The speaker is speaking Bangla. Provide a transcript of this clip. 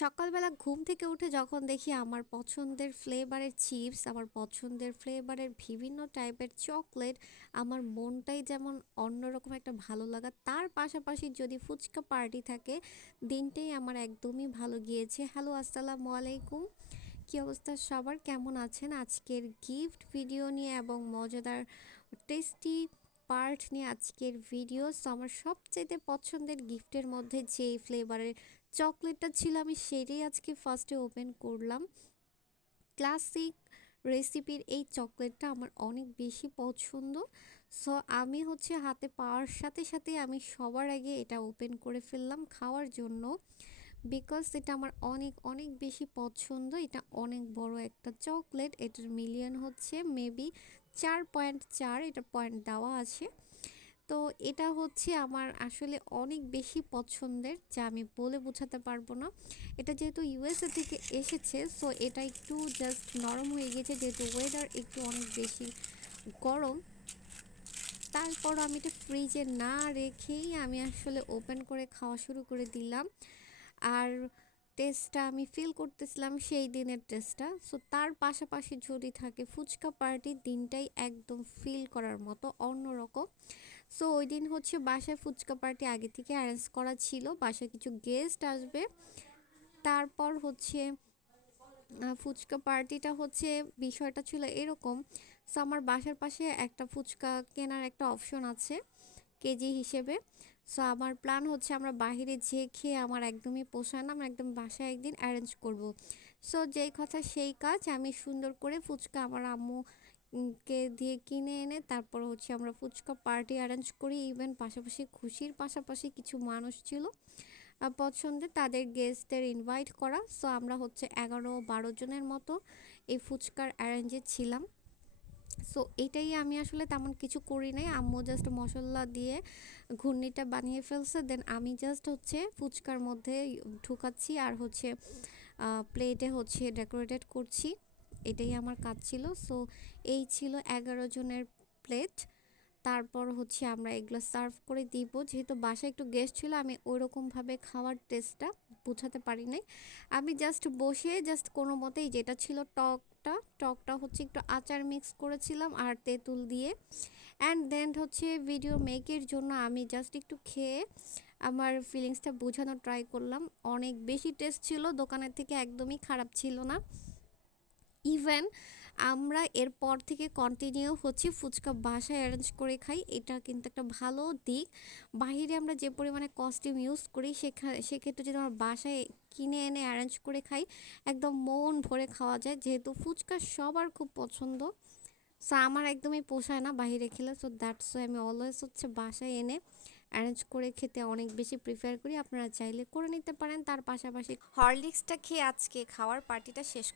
সকালবেলা ঘুম থেকে উঠে যখন দেখি আমার পছন্দের ফ্লেভারের চিপস, আমার পছন্দের ফ্লেভারের বিভিন্ন টাইপের চকলেট, আমার মনটাই যেমন অন্যরকম একটা ভালো লাগা। তার পাশাপাশি যদি ফুচকা পার্টি থাকে, দিনটাই আমার একদমই ভালো গিয়েছে। হ্যালো, আসসালামু আলাইকুম। কী অবস্থা? সবার কেমন আছেন? আজকের গিফট ভিডিও নিয়ে এবং মজাদার, টেস্টি পার্ট নিয়ে আজকের ভিডিও। সো আমার সবচাইতে পছন্দের গিফটের মধ্যে যে ফ্লেভারের চকলেটটা ছিল, আমি সেটাই আজকে ফার্স্টে ওপেন করলাম। ক্লাসিক রেসিপির এই চকলেটটা আমার অনেক বেশি পছন্দ। সো আমি হচ্ছে হাতে পাওয়ার সাথে সাথে আমি সবার আগে এটা ওপেন করে ফেললাম খাওয়ার জন্য। বিকজ এটা আমার অনেক অনেক বেশি পছন্দ, এটা অনেক বড় একটা চকলেট, এটার মিলিয়ন হচ্ছে মেবি চার পয়েন্ট চার, এটা পয়েন্ট দেওয়া আছে। তো এটা হচ্ছে আমার আসলে অনেক বেশি পছন্দের, যা আমি বলে বোঝাতে পারব না। এটা যেহেতু ইউএসএ থেকে এসেছে, সো এটা একটু জাস্ট নরম হয়ে গেছে, যেহেতু ওয়েদার একটু অনেক বেশি গরম। তারপর আমি এটা ফ্রিজে না রেখেই আমি আসলে ওপেন করে খাওয়া শুরু করে দিলাম। আর টেস্টটা আমি ফিল করতেছিলাম সেই দিনের টেস্টটা সো তার পাশাপাশি যদি থাকে ফুচকা পার্টির দিনটাই একদম ফিল করার মতো অন্যরকম। সো ওই দিন হচ্ছে বাসায় ফুচকা পার্টি আগে থেকে অ্যারেঞ্জ করা ছিল, বাসায় কিছু গেস্ট আসবে। তারপর হচ্ছে ফুচকা পার্টিটা হচ্ছে বিষয়টা ছিল এরকম। সো আমার বাসার পাশে একটা ফুচকা কেনার একটা অপশন আছে, কেজি হিসেবে। সো আমার প্ল্যান হচ্ছে আমরা বাহিরে যেয়ে খেয়ে আমার একদমই পোষায় না, আমরা একদম বাসায় একদিন অ্যারেঞ্জ করব। সো যেই কথা সেই কাজ, আমি সুন্দর করে ফুচকা আমার আম্মু কে দিয়ে কিনে এনে, তারপর হচ্ছে আমরা ফুচকা পার্টি অ্যারেঞ্জ করি। ইভেন পাশাপাশি খুশির পাশাপাশি কিছু মানুষ ছিল পছন্দের তাদের গেস্টদের ইনভাইট করা। সো আমরা হচ্ছে এগারো বারো জনের মতো এই ফুচকার অ্যারেঞ্জে ছিলাম। সো এটাই আমি আসলে তেমন কিছু করি নাই। আম্মু জাস্ট মশলা দিয়ে ঘূর্ণিটা বানিয়ে ফেলছে। দেন আমি জাস্ট হচ্ছে ফুচকার মধ্যে ঢুকাচ্ছি আর হচ্ছে প্লেটে হচ্ছে ডেকোরেটেড করছি। এটাই আমার কাজ ছিল। সো এই ছিল এগারো জনের প্লেট তারপর হচ্ছে আমরা এগুলো সার্ভ করে দিব। যেহেতু বাসায় একটু গেস্ট ছিল, আমি ওইরকমভাবে খাওয়ার টেস্টটা বোঝাতে পারি নাই। আমি জাস্ট বসে জাস্ট কোনো মতেই যেটা ছিল টকটা টকটা হচ্ছে একটু আচার মিক্স করেছিলাম আর তেঁতুল দিয়ে। অ্যান্ড দেন হচ্ছে ভিডিও মেকের জন্য আমি জাস্ট একটু খেয়ে আমার ফিলিংসটা বোঝানোর ট্রাই করলাম। অনেক বেশি টেস্ট ছিল, দোকানের থেকে একদমই খারাপ ছিল না। ইভেন আমরা এরপর থেকে কন্টিনিউ হচ্ছে ফুচকা বাসায় অ্যারেঞ্জ করে খাই। এটা কিন্তু একটা ভালো দিক। বাহিরে আমরা যে পরিমাণে কস্টিউম ইউজ করি সেখানে সেক্ষেত্রে যদি আমরা বাসায় কিনে এনে অ্যারেঞ্জ করে খাই, একদম মন ভরে খাওয়া যায়। যেহেতু ফুচকা সবার খুব পছন্দ। সো আমার একদমই পোষায় না বাহিরে খেলে। সো দ্যাটস আমি অলওয়েজ হচ্ছে বাসায় এনে অ্যারেঞ্জ করে খেতে অনেক বেশি প্রিফার করি। আপনারা চাইলে করে নিতে পারেন। তার পাশাপাশি হরলিক্সটা খেয়ে আজকে খাওয়ার পার্টিটা শেষ